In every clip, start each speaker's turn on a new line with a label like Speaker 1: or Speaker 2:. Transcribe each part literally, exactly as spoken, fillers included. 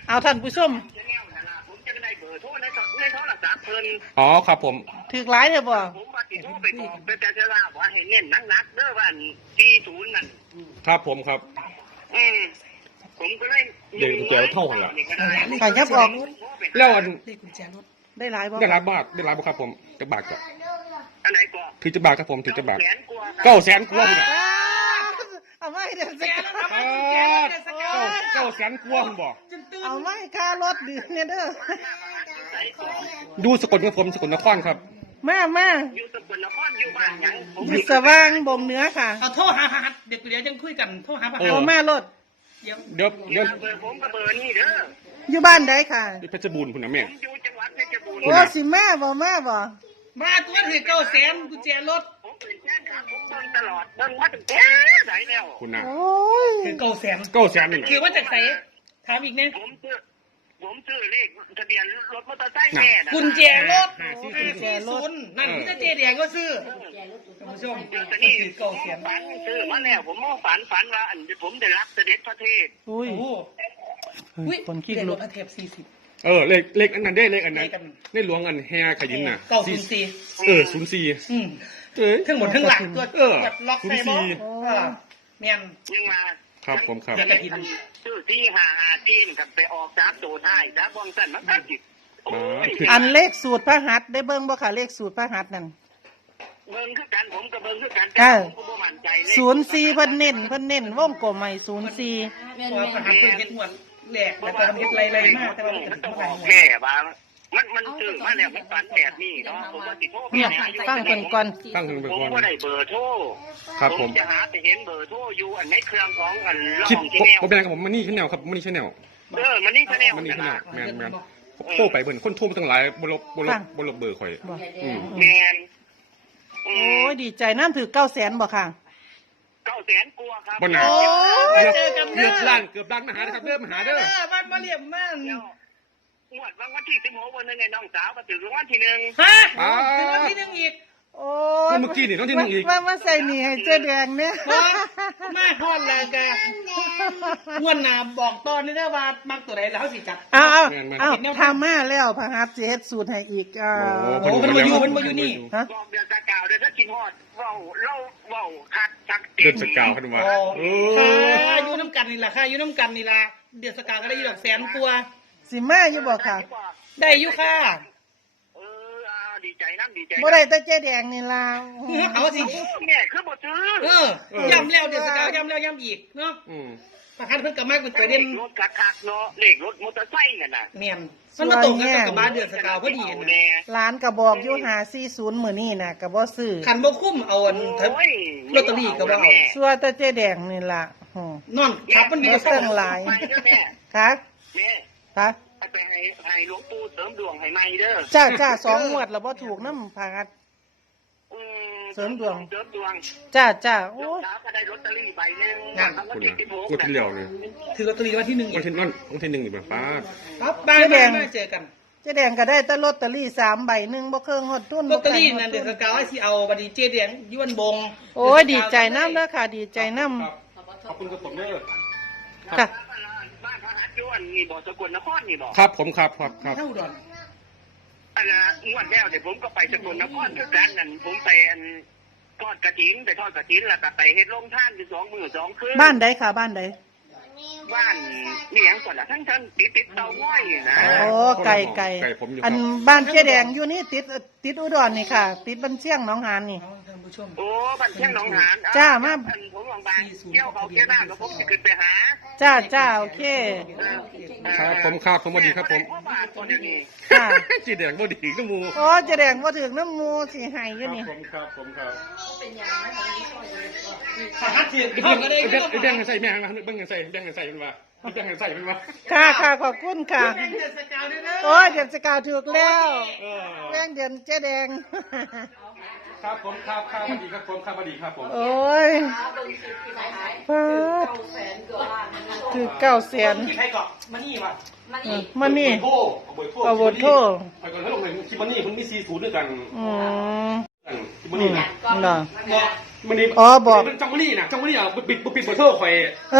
Speaker 1: เอาท่านผู้ชม
Speaker 2: ผมจะได้เบอร์โทรในในโทรศัพท์เพิ่น
Speaker 3: อ๋อครับผม
Speaker 1: ถือหลายเถอะบ่
Speaker 2: ผมว่าสิโทรไปบอกเป็นแต่จะว่าว่าให้เน้นนักๆเด้อว่าสี่ศูนย์นั่น
Speaker 3: ครับผมครับ
Speaker 2: อืมผมก็เลย
Speaker 3: เดี๋ยวกุญแจรถเท่ากันละ
Speaker 1: ไปครับออก
Speaker 3: แล้วอัน
Speaker 4: เลขกุญแจรถ
Speaker 1: ได้หลายบ่
Speaker 3: ได้รับบาทได้รับบ่ครับผมจะบาทกับ
Speaker 2: อันไหนก่อน
Speaker 3: ถือจะบาทครับผมถือจะบาท
Speaker 2: แสนกว่า
Speaker 3: เก้าแสนกว่าคุณ
Speaker 1: อ้าวเอาไม่เดี๋ยวจะ
Speaker 3: เก้าเก้าแสนกว่าคุณบอก
Speaker 1: เอาไม่ค่ารถดิเนี่ยเด้อ
Speaker 3: ดูสกลกับผมสกลนครครับ
Speaker 1: มามา
Speaker 2: อยู่สกลนครอยู่บ้านหยังผม
Speaker 1: อยู่สว่างบงเหนือค่ะ
Speaker 4: เอาโทรหาหาเดี๋ยวเดี๋ยวยังคุยกันโทรหาปะ
Speaker 1: เอามารถ
Speaker 4: เดี๋ยว
Speaker 3: เดี๋ยวเดี๋ยว
Speaker 2: เบอร์ผมกับเบอร์นี่เด้อ
Speaker 1: อยู่บ้านใดค่ะ
Speaker 3: เพชรบูรณ์คุณนะแม่
Speaker 2: ผมอยู่จังหวัดเพชรบูรณ์
Speaker 1: โอ้สิแม่บ่แม่บ่
Speaker 4: มาตัวถือเก้าแสนกุญแจรถ
Speaker 2: ผมเป็นแฟนคลับผมเบิ่งตลอดเบิ่งมาตั้งแต่ไหนแล้ว
Speaker 3: คุณนะ
Speaker 1: โอ้ย
Speaker 4: ถือเก้าแสน
Speaker 3: เก้าแสนหนึ่ง
Speaker 4: คือว่าจากไหนถามอีกเนี่ย
Speaker 2: ผมซื้อผมซื้อเลขทะเบียนรถมอเตอร์ไซค์แม่นะ
Speaker 4: กุญแจรถห้าสี่ศูนย์นั่นพี่เจแดงก็ซื้อท่านผู้ชม
Speaker 2: แต่นี่
Speaker 4: ถือเก้าแสน
Speaker 2: ฝันซื้อมาแล้วผมมองฝันฝันว่าอันผมได้รับเสด็จพระเทศ
Speaker 1: อุ้ย
Speaker 4: โอ้โห
Speaker 1: เฮ้ยคนขี้
Speaker 4: เรียก
Speaker 1: ลุ
Speaker 4: ร
Speaker 1: ก
Speaker 4: ถเทปสี่สิบ
Speaker 3: เออเลขเลขอันนั้นได้เลขอันนั้นได้หลวงอันแฮขยินน่ะ
Speaker 4: เก้าศูนย์สี่
Speaker 3: เออศูนย์สี่
Speaker 4: อืม
Speaker 3: เอ้ย
Speaker 4: ทั้งหมดทั้งหลังตัว
Speaker 3: เออ
Speaker 4: แบบล็อก
Speaker 3: ศูน
Speaker 4: ใส่
Speaker 3: ย์
Speaker 4: บอ
Speaker 3: สี่
Speaker 4: เออเมียน
Speaker 2: ยังมา
Speaker 3: ครับผมครับ
Speaker 4: เดี๋ยวกระถิ่น
Speaker 2: ชื่อที่หาหาจีนกับไปออกจากโดท้ายจากบองสันมันก็จิตโอ้ย
Speaker 1: อันเลขสูตรพระหัตถ์ได้เบิ่งบ่ค่ะเลขสูตรพระหัตถ์นั่น
Speaker 2: เบิ่งคือกันผมกับเบิ่งคือกัน
Speaker 1: เออ
Speaker 2: ผมก็บ่มั่นใจเลย
Speaker 1: ศูนย์สี่เพิ่นเน้นเพิ่นเน้นวงกลมใหม่ศูนย์สี่
Speaker 4: เพราะว่าประหารเพื่อนเฮ็ดหมวดแหลกแล้วก็ทำเฮ็ดไรไรมากแต่ว่ามัน
Speaker 2: มัน
Speaker 4: ต้
Speaker 2: ต้
Speaker 4: อ
Speaker 2: อง ง
Speaker 4: ห
Speaker 2: อ
Speaker 4: ลาย
Speaker 2: อก
Speaker 4: หมวด
Speaker 2: แค่ว่ามันมันซื้อมาแล้วมันฝันแบบนี้เนาะผมว่าสิโทรไป
Speaker 1: เนี่ย
Speaker 2: หาอยู่
Speaker 1: ฟังเพิ่นก่อน
Speaker 3: ตั้งถึงเป็น
Speaker 2: ผม
Speaker 3: คน
Speaker 2: บ่ได้เบอร์โทร
Speaker 3: ครับผม
Speaker 2: จะหาไปเห็นเบอร์โทรอยู่อันในเครื่องของอันล่อ
Speaker 3: คลิป
Speaker 2: งที่แนว
Speaker 3: ผมเป็นกับผมมันนี่ชแนลครับมันนี่ชแนล
Speaker 2: เออมันนี่ชแนล
Speaker 3: มันนี่
Speaker 2: นะ
Speaker 3: ชแนล
Speaker 2: นะ
Speaker 3: แมนแมนโทรไปเบิ่นคนโทรมาตั้งหลายบลบบลบบลบเบอร์ข่อย
Speaker 1: บ่
Speaker 3: อืม
Speaker 2: แมนอื
Speaker 1: โอ้
Speaker 2: ม
Speaker 1: ยดีใจน้ำถือเก้าแสนบ่ค่ะ
Speaker 2: เก้าแสนกลัวครับ
Speaker 3: บนหนา
Speaker 1: โอ้ย
Speaker 3: เกือบเกือบล้านเกือบล้านมาหานะครับเริ่มมาหาเด้อ
Speaker 4: บ้านมาเรียบมัน
Speaker 2: แล้วงวดวันที่สิบหกวันนึงไงน้องสาวก็ถึงรางวัลที่หนึ่ง
Speaker 4: ฮะถึงวันที่หนึ่งอีก
Speaker 1: โอ้ย
Speaker 3: เมื่อกี้นี่ต้องที่หนึ่งอีก
Speaker 1: ว่ามาใส่หนีให้เจ๊แดงเนี่ย
Speaker 4: มาทอดแล้วแกงวดหนาบอกตอนนี้ได้ว่ามักตัวไหนแล้วเขาสิจัด
Speaker 1: เอาเอาเอาทำมาแล้วพระหัตถ์สิเฮ็ดสูตรให้อีกอ่า
Speaker 4: โอ้มันมาอยู่มันมาอยู่นี่
Speaker 1: ฮะ
Speaker 2: บอกเดือนสกาวเดือนถ้ากินฮอดเว้าเล่าเว้าคักชักเต็
Speaker 3: เดือ
Speaker 2: ม
Speaker 3: นสกาวขึ้นมา
Speaker 4: โอ้
Speaker 3: เอ
Speaker 4: ค่า
Speaker 3: อ
Speaker 4: อยู่น้ำกันนี่ล่ะค่าอยู่น้ำกันนี่ล่ะเดือนสกาวก็ได้อยู่ดอกแสนกว่า
Speaker 1: สิมาอยู่บ่ค่ะ
Speaker 4: ได้อยู่ค่ะ
Speaker 2: เอออ่าดีใจน้ำดีใจ
Speaker 1: บ่ได้แต่เจ๊แดงนี่ล่ะ
Speaker 4: เอาสิ
Speaker 2: แม่คือบ่ซื้อ
Speaker 4: เออย้ำแล้วเดือนสกาวย้ำแล้วย้ำอีกเนาะ
Speaker 3: อืม
Speaker 4: ประคันเพิ่งกลับมาเป็นตัว
Speaker 2: เล
Speaker 4: เด่น
Speaker 2: ขรถคักคักๆเนาะเลขรถมอเตอร์ไซค์น่ะน่ะ
Speaker 4: เมียนมันมาตรงกันกับกลับมาเดือนสกาวพอดี
Speaker 2: เอา
Speaker 4: นะ
Speaker 2: แน่
Speaker 1: ร้านก็บอกอยู่หาสี่ศูนย์มื้อนี้น่ะก็บ่ซื้อ
Speaker 4: ขันบ่คุ้มเอาอัน
Speaker 2: โอ้ย
Speaker 4: ลอตเตอรี่ก็บ่เอา
Speaker 1: ซัวแต่เจ๊แดงนี่ล่ะอือน
Speaker 4: อนขับมันมี
Speaker 1: บ่
Speaker 4: แต่
Speaker 1: เรื่องหลาย
Speaker 2: ไปเด้อแม่
Speaker 1: ค่ะ
Speaker 2: แม่
Speaker 1: ค่ะ
Speaker 2: เอาไปให้ให้หลวงปู่เสริมดวงให้ใหม่เด้อ
Speaker 1: จ้าจ้าสองงวดแล้วบ่ถูกนำพระหัตถ์
Speaker 2: อื
Speaker 1: เสริมดวง
Speaker 2: เสริมดวง
Speaker 1: จ้าจ้า
Speaker 2: ลู
Speaker 1: โอ้
Speaker 2: ก
Speaker 1: ย
Speaker 2: สาวก็ได้ลอตเตอรี่ใบหนึง
Speaker 4: นั่น
Speaker 2: วัน
Speaker 3: คุณ
Speaker 2: ที่
Speaker 3: นะ
Speaker 2: สิบหก
Speaker 3: กดที่เหลียวเลย
Speaker 4: ถือลอตเตอรี่วันที่หนึ่งอี
Speaker 3: วัน
Speaker 4: ก
Speaker 3: ที่นั่นวันที่หนึ่งนี่แบบป้า
Speaker 4: ครับบ้านบ้านมาเจอกัน
Speaker 1: เจ๊แดงก็ได้แต่ลอตเตอรี่สามใบหนึงบ่เครื่องฮอดทุน
Speaker 4: ลอตเตอรี่นั่นเดือนสกาวให้สิเอาบัดนี้เจ๊แดงยวนบง
Speaker 1: โอ้ยดีใจนำเด้อค่ะ ดีใจนำ
Speaker 3: ขอบคุณกับผมเด้อ
Speaker 1: ค่ะ
Speaker 2: บ้านพระหัตถ์ย้วนนี่บ่สกลนครนี่บ่
Speaker 3: ครับผมครับครับครับ
Speaker 4: เท่าดอน
Speaker 2: อันน่ะงวดแล้วเดี๋ยวผมก็ไปสกลนครคือกันนั่นผมไปอันทอดกระถินไปทอดกระถินแล้วก็ไปเฮ็ดโรงทานอยู่สองมื้อสองคืน
Speaker 1: บ้านใดค่ะบ้านใด
Speaker 2: บ้านนี่หยังก่อนล่ะทั้งทั้งติดติดเตาง่อยนี่นะ
Speaker 1: โอ้ไก่ไก่
Speaker 3: ไก่ผมอยู่ค
Speaker 1: อั
Speaker 3: รั
Speaker 1: น
Speaker 3: บ
Speaker 1: บ้านเจ๊แดงอยู่นี่ติดติดอุดรนี่ค่ะ ติดบันเชียงหนองหานนี่
Speaker 4: เอาท่านผู้ชม
Speaker 2: โอ้บ้านเชียงหนองหาน
Speaker 1: จ้ามา
Speaker 2: อันผมบางๆเกี่ยวเขาเกี่ยวหน้าก็ผมสิขึ้นไปหา
Speaker 1: จ้าจ้าโอเค
Speaker 3: ครับผมครับผมสวัสดีครับผม
Speaker 2: พ่อบาทตัวนี้
Speaker 1: ค่ะ
Speaker 3: จีแดงบ่ดีก็มู
Speaker 1: โอ้เจ๊แดงว่าถึงน้ำมูสิใหายอยู่นี่
Speaker 3: ผมครับผมครับ
Speaker 4: สหัสเทียน
Speaker 3: เด้
Speaker 4: เข้าง ก็ได้
Speaker 3: เด้
Speaker 4: ก็
Speaker 3: งเด้งใส่แม่ครับเด้งใส่เด้งใส่เป็นว่าเด้งใส่เป็นว่า
Speaker 1: ค่ะค่ะขอบคุณค่ะ
Speaker 4: เดือนสกาวด้วยนะ
Speaker 1: โอ้ยเดือนสกาวถูกแล้ว
Speaker 3: เออ
Speaker 1: แป้งเดือนเจ๊แดง
Speaker 3: ครับผมครับครับสวัสดีครับผมครับสวัสดีครับผม
Speaker 1: โอ้ยปาดถือเก้าแสน
Speaker 4: ใครเกาะมานี่ป่ะ
Speaker 1: เออมันนี่
Speaker 3: โทรเบอร์โทร
Speaker 1: เอาเบอร์โทร
Speaker 3: ไปก่อนให้ลงเลยคิมันนี่มันมีซีศูนย์ด้วยกัน
Speaker 1: อืม
Speaker 3: คิมันนี่นะ
Speaker 1: เหรอ
Speaker 4: บอก
Speaker 3: มันนี่
Speaker 1: อ๋อบอก
Speaker 3: จังหวะนี้นะจังหวะนี้อ่ะปิดปิดเบอร์โทรข่อย
Speaker 1: เออ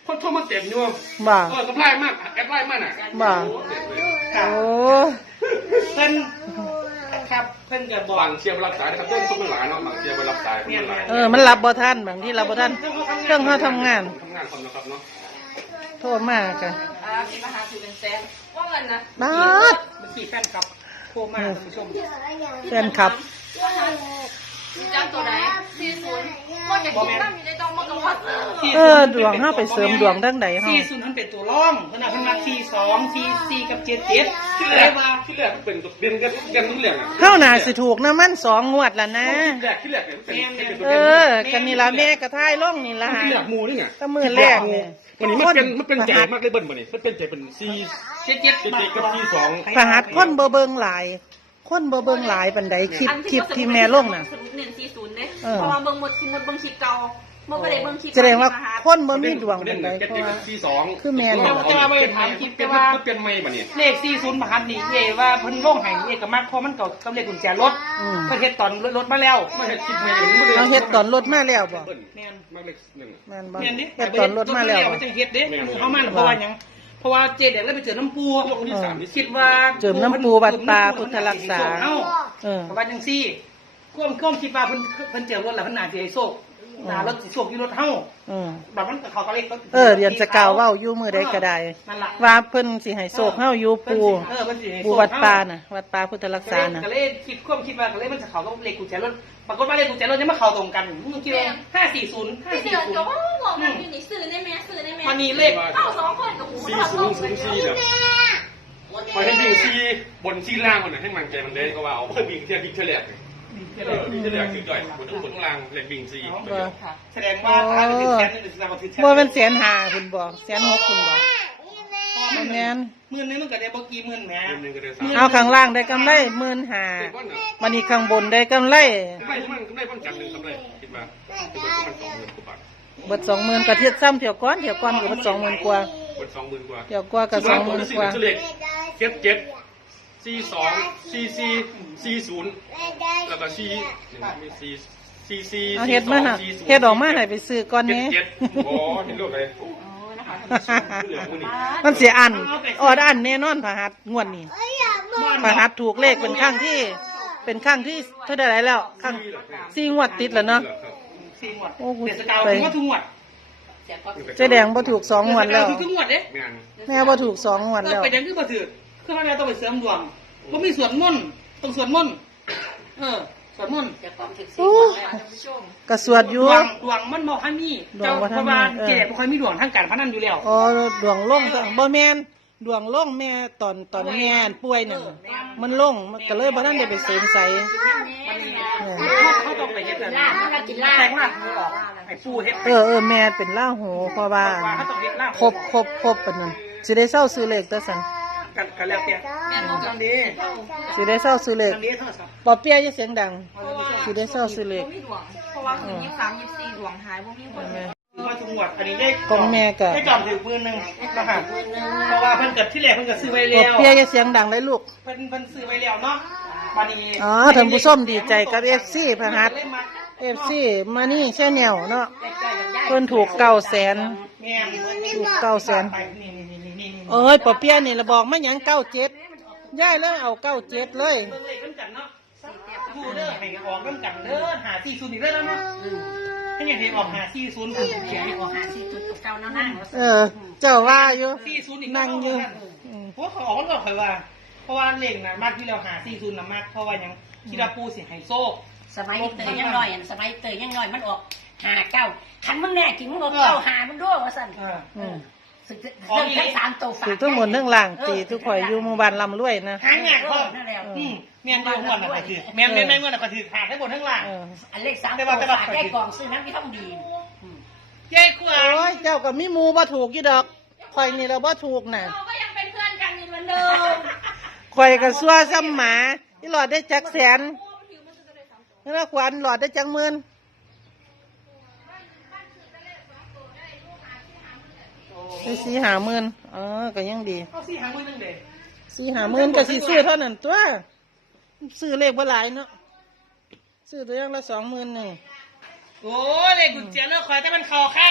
Speaker 3: คนโทรมาเต็มอยู่
Speaker 1: บ่า
Speaker 3: เออกับไล่มากแอดไล่มากน่ะ
Speaker 1: บ่า
Speaker 3: โอ้เต็มเลย
Speaker 1: โอ้
Speaker 4: เพิ่นครับเพิ่นก็บอก
Speaker 3: บางเชียร์ไปรับสายนะครับเต้นทุกเมื่อหลายเนาะบางเชียร์ไปรับสายทุกเมื่อหลาย
Speaker 1: เออมันรับบ่ทันบางทีรับบ่ทันเครื่องเขาทำงาน
Speaker 3: ทำงานคนนะครับเนาะ
Speaker 1: โทษมากกะ
Speaker 5: อ่าพี่มหาถือเป็นแสนว่าเงินนะ
Speaker 1: บาด
Speaker 4: เมื่อกี้แฟนครับโทรมาท่านผู้ชม
Speaker 1: แฟนคลับ
Speaker 5: จำตัวไหนสี่ศูนย์มันจะคิดว่ามีในตองมันก็ว่า
Speaker 1: เออดวงเฮาไปเสริมดวงดังใดเฮา
Speaker 4: สี่ศูนย์มันเป็นตัวร่องขนาดเพิ่นมาสี่สองสี่สี่กับเจ็ดเจ็ด
Speaker 3: ที่
Speaker 4: เล
Speaker 3: แร
Speaker 4: ย
Speaker 3: ก
Speaker 4: ว่า
Speaker 3: ที่แรกเป็นตัวเด่นกันกันทุกเรื่องอ่ะ
Speaker 1: เฮาน่าสิถูกนะมันสองงวดแล้วนะ
Speaker 3: ที่แรกที่แรกเนี่ยเป็นเป็นตัว
Speaker 1: เอ
Speaker 3: เด่น
Speaker 1: อกันนี่ล่ะแม่กระทายลงนี่ล่ะ
Speaker 3: ที่แรกมูนี่ไง
Speaker 1: ก็มื้อแรกนี่
Speaker 3: วันนี้มันเป็นมันเป็นใจมากเลยเบิ้ลวันนี้มันเป็นใจเป็นซี
Speaker 4: เจ็ดเจ็ด
Speaker 3: เจ็ดกับซีสอง
Speaker 1: พหัสคนบ่เบิ่งหลาย คนบ่เบิ่งหลายปานใดคลิปคลิปที่แม่ลงน่ะ
Speaker 5: สรุปเน้นสี่ศูนย์เด้
Speaker 1: เออ
Speaker 5: เพราะว่าเบิ่งหมดคิดหมดเบิ่งคลิปเก่าเมื่อก็ได้เบิ่งคลิป
Speaker 1: แสดงว่าคนบ่มีดวง
Speaker 3: เด่
Speaker 1: ปาน นใด
Speaker 3: เจ็ด
Speaker 1: เพราะ
Speaker 3: กั
Speaker 1: ว่า
Speaker 3: บซีสอง
Speaker 1: คือแม่น
Speaker 3: เเป็นเปลี่ยนไม่แบบนี้
Speaker 4: เลขสี่ศูนย์บาทนี่เอว่าเพิ่นลงให้เอกมักเพราะมันเก่ากับเลขกุญแจรถ
Speaker 1: อืม
Speaker 4: เพิ่นเฮ็ดตอนรถมาแล้ว
Speaker 3: ไม่เห็ดคิดไม่
Speaker 1: เราเฮ็ดตอนรถมาแล้วบ่
Speaker 4: แม่น
Speaker 3: มากเล็กหนึ่ง
Speaker 1: แม่นบ่
Speaker 4: แม่นดิ
Speaker 1: เฮ็ดตอนรถมาแล้วบ่
Speaker 4: มันจะเฮ็ดเด้มือเฮามันเพราะว่าหยังเพราะว่าเจเด็กแล้วไปเจอน้ำปู
Speaker 3: ลงที่สามที่
Speaker 4: คิดว่า
Speaker 1: เจิมน้ำปูวัดป่าพุทธรักษา
Speaker 4: เอ้า
Speaker 1: เออ
Speaker 4: เพราะว่าจังซี่ควมควมคิดว่าเพิ่นเพิ่นเจอรถแล้วเพิ่นน่าสิให้โชคน่ารถสิโชคอยู่รถเฮา
Speaker 1: อืม
Speaker 4: แบบมันเขาก็เลข
Speaker 1: เออเรียนสกาวเว้าอยู่มื้อใดก็ได้
Speaker 4: นั่นล่ะ
Speaker 1: ว่าเพิ่นสิให้โศกเฮาอยู่ปู
Speaker 4: เออเพิ่นสิให้โชค
Speaker 1: ปูวัดป่าน่ะ วัดป่าพุทธรักษาน่ะ
Speaker 4: ก็เลยคิดควมคิดว่าก็เลยมันจะเข้ากับเลขกุญแจรถปรากฏว่าเลขกุญแจรถยังมาเข้าตรงกันมึงคิดว่าห้าสี่ศูนย์ห้า
Speaker 5: พี่
Speaker 4: สี่
Speaker 5: เดือน
Speaker 4: ศูน
Speaker 5: ก็
Speaker 4: ย์
Speaker 5: ว่าบอกกันอยู่นี่ซื้อได้ไหมซื้อได้ไหม
Speaker 4: มันมีเลข
Speaker 5: เข้าสองคนกับหู
Speaker 3: ซี
Speaker 5: มัน
Speaker 3: ศู
Speaker 5: เข้าน
Speaker 3: ย์ศูนย์ซีเนี่ยพอให้วิ่งซีบนซีล่างมันให้มันใจมันเด้ก็ว่าเอาเพิ่มวิ่งเทียบวิ่งเฉลี่ยเออวิ่งเฉลี่ยคือจ่อยบนทั้งบนข้างล่างเล่นวิ่งซี
Speaker 4: แสดงว่าถ้าเป็นแสนหนึ่งแสดงว่าถึงแสน
Speaker 1: บ่เป็นแสนห้าคุณบ่แสนหกคุณบ่บ่แม่น
Speaker 4: หมื่นนึงมันก็ได้บ่กี่หมื่นแหม
Speaker 3: เดือนหนึ่งก็ได้สาม
Speaker 1: เอาข้างล่างได้กำไรหมื่นห้ามันนี่ข้างบนได้กำไร
Speaker 3: ไม่มันไม่มันจังหนึ่งทำได้คิดว่าคือมันสองหมื่นกว่าบาท
Speaker 1: เบิดสองหมื่นก็เทียบซ้ำเที่ยวก่อนเที่ยวก่อนก็เบิดสองหมื่นกว่า
Speaker 3: บนสองหมื่นกว่า
Speaker 1: เที่ยวกว่าก็สองหมื่นกว่า
Speaker 3: เฉลี่ยเจ็ดเจ็ดซีสองซีซีซีศูนย์แล้วก็ซีหนึ่งมีซีซีซี
Speaker 1: เอาเฮ็ดมาหาเฮ็ดออกมาให้ไปซื้อก่อน
Speaker 3: เจ็ด
Speaker 1: นี้
Speaker 3: เจ็ดโอ้เห็นรูปเลยเหลืองมือนี่
Speaker 1: มันเสียอันออดอันแน่นอนพหัสงวดนี้พหัสถูกเลขเป็นครั้งที่ เป็นครั้งที่เท่าไหร่แล้วครั้งสี่งวดติดแล้วเนาะ
Speaker 4: สี่งวด
Speaker 1: โอ้โห
Speaker 4: เดือนสกาวถึงว่าทุกงวด
Speaker 1: เจ๊แดงบ่ถูกสองงวดแล้ว
Speaker 4: เดือนสกาถึงทุกงวดเด้
Speaker 3: งาน
Speaker 1: แม่บ่ถูกสองงวด
Speaker 4: เรา
Speaker 1: แล้ว
Speaker 4: ไปยังคือบ่ถือคือว่าเราต้องไปเสริมดวงบ่มีสวดมนต์ต้องสวดมนต์เออสวดมนต์
Speaker 1: โอ้ก็สวดอ
Speaker 4: ด
Speaker 1: ยู่
Speaker 4: วงดวงมันบ่ค่อยมี
Speaker 1: ดวงบ่
Speaker 4: เพ
Speaker 1: ทันมี
Speaker 4: ราะว่า
Speaker 1: เออ
Speaker 4: เจ๊บ่ค่อยมีดวงทางการพนันอยู่แล้ว
Speaker 1: อ๋อดวงลงซะบ่แม่นดวงลงแม่ตอนตอนแม่ป่วยนั่นมันลงมันก็เลยบ่ทันได้ไปเสริมใสเนี่ย
Speaker 4: เขาต้องไปเฮ็ดแบบนี้แต่งลาดหูออกไอ้ปูเฮ็ด
Speaker 1: เออเออแม่เป็นล่าโหเพราะว่า
Speaker 4: เขาต้องเฮ็ดลาด
Speaker 1: ครบครบครบปานนั้นสิได้เศร้าซื้อเลขตัวซั่น
Speaker 4: กันกันแล้วแต่นั่นดี
Speaker 1: สิได้เศร้าซื้อเลข
Speaker 4: นั่นดีเท่าสับ
Speaker 1: ปอเปียอย่าเสียงดังสิได้เศร้าซื้อเลข
Speaker 5: มีดวงเพราะว่าคือยี่สิบสามยี่สิบสี่ดวงหายบ่มีคน
Speaker 4: มาทุกงวดอันนี้เลข
Speaker 1: ของแม่ก็
Speaker 4: ให้จอมถือปืนหนึงนะคะเพราะว่าเพิ่นเกิดที่แรกเพิ่นก็ซื้อไว้
Speaker 1: ปอ
Speaker 4: แล้ว
Speaker 1: เปียอย่าเสียงดังเลยลูก
Speaker 4: เพิ่นเพิ่นซื้อไว้แล้วเนาะบัดนี้
Speaker 1: อ๋อท่านผู้ชมดีใจกับ เอฟ ซี พหัส เอฟ ซี มานี่แชนแนลเนาะเพิ่นถูกเก้าแสน
Speaker 4: แม่น
Speaker 1: ถูกเก้าแสน
Speaker 4: นี่นี่นี่นี่นี่
Speaker 1: เอ้ยปอเปียนี่ละบอกมาหยังเก้าเจ็ดย่ายเลยเอาเก้าเจ็ดเลย
Speaker 4: เบิ่งเลขนำกันเนาะดูเด้อให้ออกนำกันเด้อหาสี่ศูนย์อีกแล้วเนาะให้ยังให้ออกหาสี่ศูนย์เขียนให้ออกหาสี่ศูนย์เก่านั่ง
Speaker 1: เออ เจ้าว่าอยู่
Speaker 4: สี่ศูนย์อีก
Speaker 1: นั่งอยู่อืม
Speaker 4: เพราะเขาออกมันก็เคยว่า เพราะว่าเลขน่ะมากที่เราหาสี่ศูนย์น่ะมากเพราะว่ายังที่เราปูสิให้โซ่
Speaker 6: สมัยเตยยังน้อยอันสมัยเตยยังน้อยมันออกหาเก้าคันมึงแน่จริงมึงบอกเก้าหามึงด้วยว่าสั่น
Speaker 4: เออ
Speaker 1: อืม
Speaker 6: สึกเรื่องทั้งสามตัวฝาก
Speaker 1: ถูกทั้งหมดทั้งหลังตีทุกข่อยอยู่หมู่บ้านลำรวยนะ
Speaker 4: หางานพ่อ
Speaker 6: นั่นแหละ
Speaker 4: อืมแม่นอยู่งวดน่ะก็ถือแม่นแม่นแม่นงวดน่ะก็ถือหาได้หมดทั้งหลัง
Speaker 1: เออ
Speaker 6: อันเลขสามตัวฝากได้กล่องซื้อน้ำที่ต้องดี
Speaker 4: ยายขวา
Speaker 1: โอ้ยเจ้ากับมิมูบ่ถูกอยู่ดอกข่อยนี่เราบ่ถูกน่ะ
Speaker 5: เราก็ยังเป็นเพื่อนกันอยู่เหมือนเดิม
Speaker 1: ข่อยก็ซัวซ้ำหมาที่หลอดได้จักแสนนี่ละขวัญหลอดได้จักหมื่นได้สี่หาหมื่นเออก็ยังดี
Speaker 4: เอาสี่หางมือหนึงเด้
Speaker 1: สี่หาหมื่นก็สิซื้อเท่านั้นตัวซื้อเลขบ่หลายเนาะซื้อตัวอย่างละสองหมื่นหนึ่ง
Speaker 4: โอ้เลขกุญแจเลิกคอยแต่มันเข่าคัก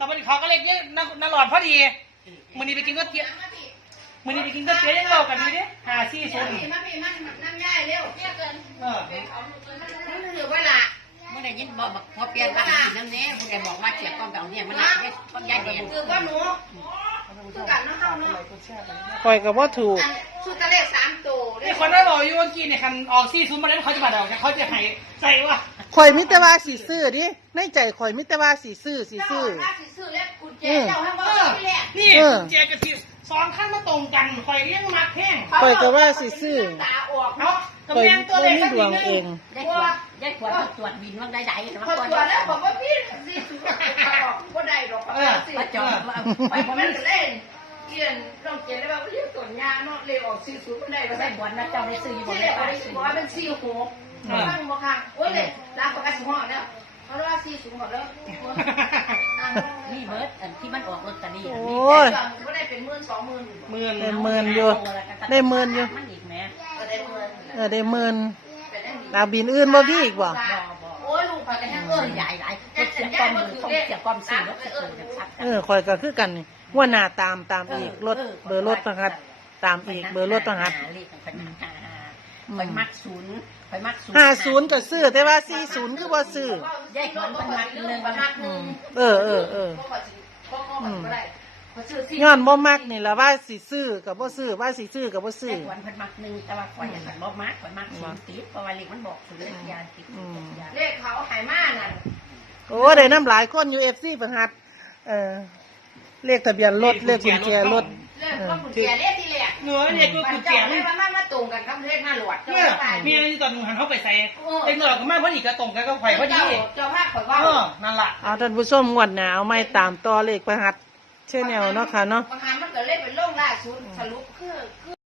Speaker 4: เราไปเขาก็เล็กเนี่ยน่าหลอดพอดีมื้อนี้ไปกินก๋วยเตี๋ยวมื้อนี้ไปกินก๋วยเตี๋ยวยังเล่ากันดีดิหาซี่ซุน
Speaker 5: มาพี่มันน้ำย่ายเร็วเรียกเกิน
Speaker 4: เออ
Speaker 5: มันเหลือเวลา
Speaker 6: เมื่อได้ยินบอกพอเปลี่ยนบ้านสีน้ำเนี้ยผู้ใดบอกว่าเสียก้อนเก่าเนี่ยมันได้ต้นยาแดง
Speaker 5: คือว่าหนูคือกันน้องเฮาเนาะ
Speaker 1: คอยกับว่าถูก
Speaker 5: อันชุดตะเลขสามตัว
Speaker 4: นี่คนนั้นบอกอยู่เมื่อกี้เนี่ยคันออกซี่ซุนมาแล้วเขาจะมาเดาเขาจะให้ใส่ว่า
Speaker 1: คอยมิตรว่าสีซื้อดิในใจคอยมิตรว่าสีซื้อสี
Speaker 5: เจ้า
Speaker 1: ซื้อ
Speaker 5: ถ้าสิซื้อแล้วกุญแจเจ้าให้บ่ที่แรก
Speaker 4: นี่เจกะทิสองขั้นมาตรงกันคอยเลี้ยงมักแห้ง
Speaker 1: คอยกับว่าสีซื้อ
Speaker 5: ตาออก
Speaker 4: เนาะ
Speaker 1: คอย
Speaker 4: กำแพงตัวเล็
Speaker 1: ไม่
Speaker 4: ก
Speaker 1: มีดวงเอง
Speaker 6: ได้ขวดได้ขวดตรวจบินว่าได้ได้นะ
Speaker 5: พอ
Speaker 6: ก่อน
Speaker 5: ตัวแล้วผมว่าพี่สิซื้อออกบ่ได้ดอก
Speaker 4: เออ
Speaker 5: สิ
Speaker 6: มาจอดไป
Speaker 5: ไป
Speaker 6: ผ
Speaker 5: ผม
Speaker 6: ม
Speaker 5: มันเล่นเรียนต้องเจนแล้วว่าพี่ตัวยาเนาะเลยออกสี่ศูนย์บ่ได้ก็
Speaker 6: ได้
Speaker 5: ได้
Speaker 6: ขวดนะเจ้าได้ซื้ออยู่บ
Speaker 5: ที่
Speaker 6: น
Speaker 5: แรก
Speaker 6: บ้า
Speaker 5: บ่
Speaker 6: น
Speaker 5: ได้บอกว่าเป็นสี่หกข้างบ่ข้างโอ้ยเลยร้านปกติห้องแล้วเขาเรียกว่าสี่ศูนย์หมดแล้ว
Speaker 6: นี่เบิร์ดอันที่มันออกลอตเตอรี่
Speaker 1: โอ้ย
Speaker 5: ก็ได้เป็นหมื่นสองหมื่น
Speaker 4: หมื่น
Speaker 1: ได้หมื่นอยู่ได้หมื่นอยู่
Speaker 6: มันอีกแม่
Speaker 5: ก็ได้หมื่น
Speaker 1: เออได้หมื่นดาวบินอื่นบ่พี่อีกบ่
Speaker 5: โอ้ยลูกไปกันแห้ง
Speaker 6: เอ
Speaker 5: เอ้
Speaker 6: อย ใหญ่หลายเสียก้อนมือต้องเสียก้อนซื้อแล้วจะเกิดจะชัด
Speaker 1: เออคอยก็คือกันนี่ว่าหน้าตามตามอีกรถเบอร์รถประหัดตามอีกเบอร์รถประหัด
Speaker 6: เลขของคนหาคอยมักศูนย์คอยมักศูนย์
Speaker 1: ห้าศูนย์ก็ซื้อแต่ว่าสี่ศูนย์คือบ่ซื้อ
Speaker 6: แยกมันเป็นมักหนึ่ง
Speaker 5: ประมาณห
Speaker 1: อื
Speaker 5: นึ่ง
Speaker 1: มเออเออเออ
Speaker 5: ก็ก็ได้ก็ซื้อที่
Speaker 1: ย้อนบ่มักนี่ล่ะว่าสิซื้อกับบ่ซื้อว่าสิซื้อกับบ่ซื้
Speaker 6: แย
Speaker 1: อก
Speaker 6: วันเพิ่นมักหนึ่งแต่ว่าคอยอย่างบอกมักคอยมักศูนย์ติดเพราะว่าเลขมันบอกศูนย์เลขยาติดยา
Speaker 5: เลขเขาหายมานั่น
Speaker 1: โอ้ได้น้ำหลายคนอยู่ เอฟ ซี ประหัดเออเลขทะเบียนรถเลขกุญแจรถ
Speaker 5: เลขก็กุญแจเลขที่แรก
Speaker 4: เนื้อเนี่ยก็
Speaker 5: มั
Speaker 4: คื
Speaker 5: น
Speaker 4: อ
Speaker 5: จะ
Speaker 4: แก่
Speaker 5: ไม่
Speaker 4: ไม่
Speaker 5: มามาตรงกันครับเลขหน้าหลวด
Speaker 4: เนี่ยมีอะไรที่ตอนหันเขาไปใส่เต็งหลอดก็มากเพราะอีกกระตรงกันก็ไข่พอดี
Speaker 5: เจ้าภาพข่อยว่า
Speaker 4: เออนั่นล่ะ
Speaker 1: เอาท่านผู้ชมงวดหน้าเอาไม้ตามต่อเลขประหัดเช่นแนวเนาะค่ะเนาะ
Speaker 5: บางครั้งมันก็เล่นเป็นโล่งล่าสุดสรุปคือ